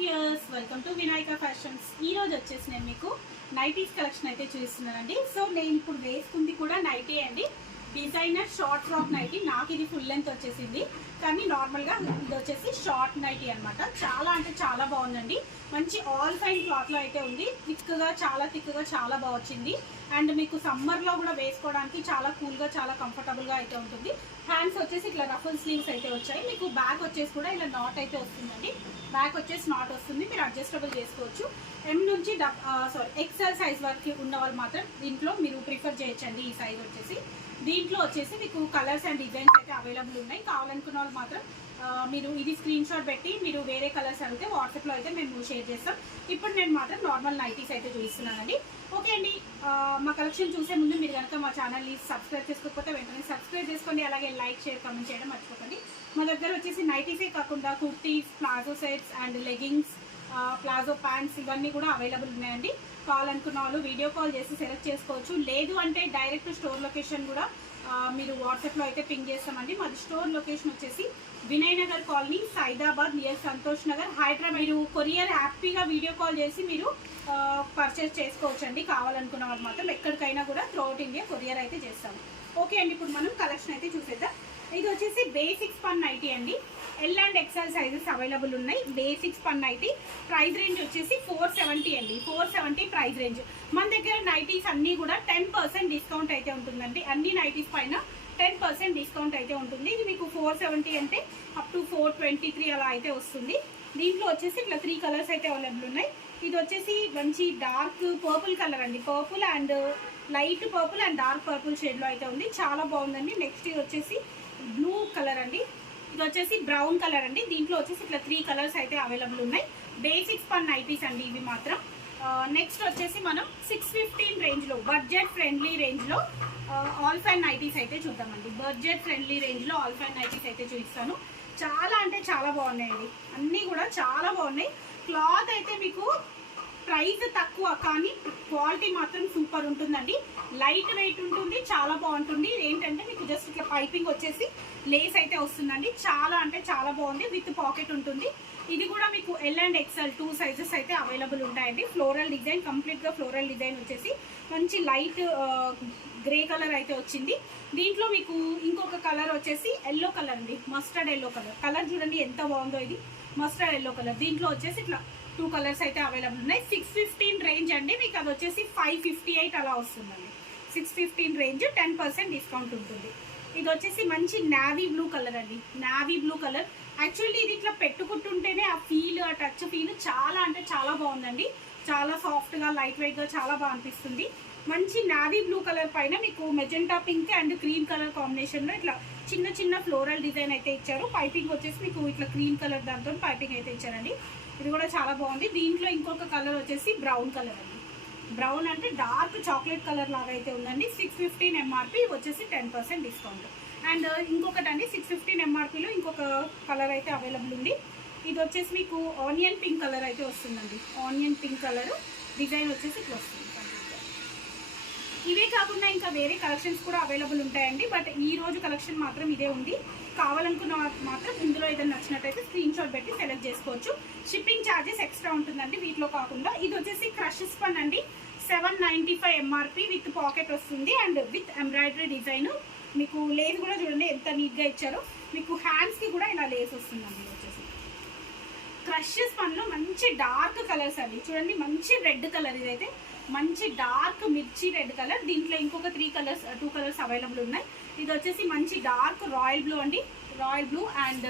Viewers, welcome to Vinayaka fashions. ఈ రోజు వచ్చేసి నేను మీకు నైటీస్ కలెక్షన్ అయితే చూస్తున్నానండి. సో నేను ఇప్పుడు వేసుకుంది కూడా నైటీ అండి. Designer short frock nighty. నాకు ఇది ఫుల్ లెంత్ వచ్చేసింది, కానీ నార్మల్గా ఇది వచ్చేసి షార్ట్ నైటీ అనమాట. చాలా అంటే చాలా బాగుందండి. మంచి ఆల్ ఫైన్ క్లాత్లో అయితే ఉంది. థిక్గా చాలా బాగా వచ్చింది. అండ్ మీకు సమ్మర్లో కూడా వేసుకోవడానికి చాలా కూల్గా, చాలా కంఫర్టబుల్గా అయితే ఉంటుంది. హ్యాండ్స్ వచ్చేసి ఇట్లా రఫుల్ స్లీవ్స్ అయితే వచ్చాయి. మీకు బ్యాక్ వచ్చేసి కూడా ఇలా నాట్ అయితే వస్తుందండి. బ్యాక్ వచ్చేసి నాట్ వస్తుంది, మీరు అడ్జస్టబుల్ చేసుకోవచ్చు. ఎం నుంచి ఎక్సెల్ సైజ్ వరకు ఉన్న వాళ్ళు మాత్రం దీంట్లో మీరు ప్రిఫర్ చేయొచ్చండి. ఈ సైజ్ వచ్చేసి దీంట్లో వచ్చేసి మీకు కలర్స్ అండ్ డిజైన్స్ అయితే అవైలబుల్ ఉన్నాయి. కావాలనుకున్న వాళ్ళు మాత్రం మీరు ఇది స్క్రీన్ షాట్ పెట్టి మీరు వేరే కలర్స్ అడిగితే వాట్సాప్లో అయితే మేము షేర్ చేస్తాం. ఇప్పుడు నేను మాత్రం నార్మల్ నైటీస్ అయితే చూపిస్తున్నానండి. ఓకే అండి, మా కలెక్షన్ చూసే ముందు మీరు కనుక మా ఛానల్ని సబ్స్క్రైబ్ చేసుకోకపోతే వెంటనే సబ్స్క్రైబ్ చేసుకోండి. అలాగే లైక్, షేర్, కామెంట్ చేయడం మర్చిపోకండి. మా దగ్గర వచ్చేసి నైటీసే కాకుండా kurtis, palazzo sets and leggings, palazzo pants ఇవన్నీ కూడా అవైలబుల్ ఉన్నాయండి. కావాలనుకున్న వాళ్ళు వీడియో కాల్ చేసి సెలెక్ట్ చేసుకోవచ్చు. లేదు అంటే డైరెక్ట్ స్టోర్ లొకేషన్ కూడా మీరు వాట్సాప్లో అయితే పింగ్ చేస్తామండి. మాది స్టోర్ లొకేషన్ వచ్చేసి వినయ్ నగర్ కాలనీ, సైదాబాద్, నియర్ సంతోష్ నగర్, హైదరాబాద్. మీరు కొరియర్ హ్యాపీగా వీడియో కాల్ చేసి మీరు పర్చేస్ చేసుకోవచ్చు అండి. కావాలనుకున్న వాళ్ళు మాత్రం ఎక్కడికైనా కూడా త్రూఅవుట్ ఇండియా కొరియర్ అయితే చేస్తాము. ఓకే అండి, ఇప్పుడు మనం కలెక్షన్ అయితే చూసేద్దాం. ఇది వచ్చేసి బేసిక్ స్పన్ నైటీ అండి. L and XL sizes available ఉన్నాయి. Basic spun nighty. Price range వచ్చేసి 470 అండి. 470 ప్రైస్ రేంజ్. మన దగ్గర నైటీస్ అన్నీ కూడా 10% డిస్కౌంట్ అయితే ఉంటుందండి. అన్ని నైటీస్ పైన 10% డిస్కౌంట్ అయితే ఉంటుంది. ఇది మీకు 470 అంటే అప్ టు 423 అలా అయితే వస్తుంది. దీంట్లో వచ్చేసి ఇట్లా 3 కలర్స్ అయితే అవైలబుల్ ఉన్నాయి. ఇది వచ్చేసి మంచి డార్క్ పర్పుల్ కలర్ అండి. Purple and light purple and dark purple షేడ్లో అయితే ఉంది. చాలా బాగుందండి. నెక్స్ట్ ఇది వచ్చేసి బ్లూ కలర్ అండి. ఇది వచ్చేసి బ్రౌన్ కలర్ అండి. దీంట్లో వచ్చేసి ఇట్లా 3 కలర్స్ అయితే అవైలబుల్ ఉన్నాయి. బేసిక్ స్పన్ నైటీస్ అండి ఇవి మాత్రం. నెక్స్ట్ వచ్చేసి మనం 615 రేంజ్లో, బడ్జెట్ ఫ్రెండ్లీ రేంజ్లో ఆల్ ఫైన్ నైటీస్ అయితే చూద్దామండి. బడ్జెట్ ఫ్రెండ్లీ రేంజ్లో ఆల్ ఫైన్ నైటీస్ అయితే చూపిస్తాను. చాలా అంటే చాలా బాగున్నాయండి. అన్నీ కూడా చాలా బాగున్నాయి. క్లాత్ అయితే మీకు ప్రైస్ తక్కువ, కానీ క్వాలిటీ మాత్రం సూపర్ ఉంటుందండి. లైట్ వెయిట్ ఉంటుంది, చాలా బాగుంటుంది. ఏంటంటే మీకు జస్ట్ ఇట్లా పైపింగ్ వచ్చేసి లేస్ అయితే వస్తుందండి. చాలా అంటే చాలా బాగుంది. విత్ పాకెట్ ఉంటుంది. ఇది కూడా మీకు ఎల్ అండ్ ఎక్స్ఎల్ 2 సైజెస్ అయితే అవైలబుల్ ఉంటాయండి. ఫ్లోరల్ డిజైన్, కంప్లీట్గా ఫ్లోరల్ డిజైన్ వచ్చేసి మంచి లైట్ గ్రే కలర్ అయితే వచ్చింది. దీంట్లో మీకు ఇంకొక కలర్ వచ్చేసి ఎల్లో కలర్ అండి. Mustard yellow colour. కలర్ చూడండి ఎంత బాగుందో. ఇది మస్టర్డ్ ఎల్లో కలర్. దీంట్లో వచ్చేసి ఇట్లా 2 కలర్స్ అయితే అవైలబుల్ ఉన్నాయి. 615 రేంజ్ అండి. మీకు అది వచ్చేసి 558 అలా వస్తుందండి. 615 రేంజ్, 10% డిస్కౌంట్ ఉంటుంది. ఇది వచ్చేసి మంచి నావీ బ్లూ కలర్ అండి. Navy blue colour. యాక్చువల్లీ ఇది ఇట్లా పెట్టుకుంటుంటేనే ఆ ఫీల్, ఆ టచ్ ఫీల్ చాలా అంటే చాలా బాగుందండి. చాలా సాఫ్ట్గా, లైట్ వెయిట్గా చాలా బాగా అనిపిస్తుంది. మంచి నావీ బ్లూ కలర్ పైన మీకు magenta pink and cream colour కాంబినేషన్లో ఇట్లా చిన్న చిన్న ఫ్లోరల్ డిజైన్ అయితే ఇచ్చారు. పైపింగ్ వచ్చేసి మీకు ఇట్లా క్రీమ్ కలర్ దాంతో పైపింగ్ అయితే ఇచ్చారండి. ఇది కూడా చాలా బాగుంది. దీంట్లో ఇంకొక కలర్ వచ్చేసి బ్రౌన్ కలర్ అండి. బ్రౌన్ అంటే డార్క్ చాక్లెట్ కలర్ లాగా అయితే ఉందండి. 615 ఎంఆర్పి వచ్చేసి 10% డిస్కౌంట్. అండ్ ఇంకొకటి అండి 615 ఎంఆర్పిలో ఇంకొక కలర్ అయితే అవైలబుల్ ఉంది. ఇది వచ్చేసి మీకు ఆనియన్ పింక్ కలర్ అయితే వస్తుందండి. ఆనియన్ పింక్ కలర్ డిజైన్ వచ్చేసి ఇట్లా వస్తుంది. ఇవే కాకుండా ఇంకా వేరే కలెక్షన్స్ కూడా అవైలబుల్ ఉంటాయండి. బట్ ఈ రోజు కలెక్షన్ మాత్రం ఇదే ఉంది. కావాలనుకున్న మాత్రం ఇందులో ఏదైనా నచ్చినట్టయితే స్క్రీన్ షాట్ పెట్టి సెలెక్ట్ చేసుకోవచ్చు. షిప్పింగ్ ఛార్జెస్ ఎక్స్ట్రా ఉంటుందండి వీటిలో కాకుండా. ఇది వచ్చేసి క్రష్ స్పన్ అండి. 795 ఎంఆర్పి విత్ పాకెట్ వస్తుంది అండ్ విత్ ఎంబ్రాయిడరీ డిజైన్. మీకు లేస్ కూడా చూడండి ఎంత నీట్గా ఇచ్చారో. మీకు హ్యాండ్స్కి కూడా ఇలా లేస్ వస్తుందండి. వచ్చేసి క్రష్ స్పన్లో మంచి డార్క్ కలర్స్ అండి. చూడండి మంచి రెడ్ కలర్. ఇదైతే మంచి డార్క్ మిర్చి రెడ్ కలర్. దీంట్లో ఇంకొక 2 కలర్స్ అవైలబుల్ ఉన్నాయి. ఇది వచ్చేసి మంచి డార్క్ రాయల్ బ్లూ అండి. రాయల్ బ్లూ అండ్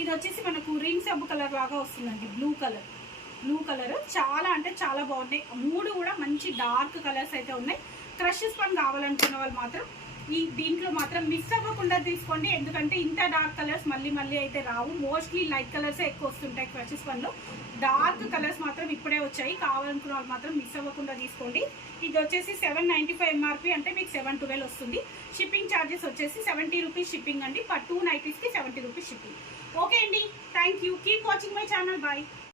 ఇది వచ్చేసి మనకు రింగ్ సబ్బు కలర్ లాగా వస్తుందండి. బ్లూ కలర్ చాలా అంటే చాలా బాగున్నాయి. 3 కూడా మంచి డార్క్ కలర్స్ అయితే ఉన్నాయి. క్రష్ స్పన్ కావాలనుకున్న వాళ్ళు మాత్రం దీంట్లో మాత్రం మిస్ అవ్వకుండా తీసుకోండి. ఎందుకంటే ఇంత డార్క్ కలర్స్ మళ్ళీ అయితే రావు. మోస్ట్లీ లైట్ కలర్సే ఎక్కువ వస్తుంటాయి క్రష్ స్పన్లో. డార్క్ కలర్స్ మాత్రం ఇప్పుడే వచ్చాయి. కావాలనుకున్న వాళ్ళు మాత్రం మిస్ అవ్వకుండా తీసుకోండి. ఇది వచ్చేసి 795 ఎంఆర్పి అంటే మీకు 712 వస్తుంది. షిప్పింగ్ ఛార్జెస్ వచ్చేసి 70 రూపీస్ షిప్పింగ్ అండి. పర్ 2 నైటీస్కి 70 రూపీస్ షిప్పింగ్. ఓకే అండి, thank you. Keep watching my channel. Bye.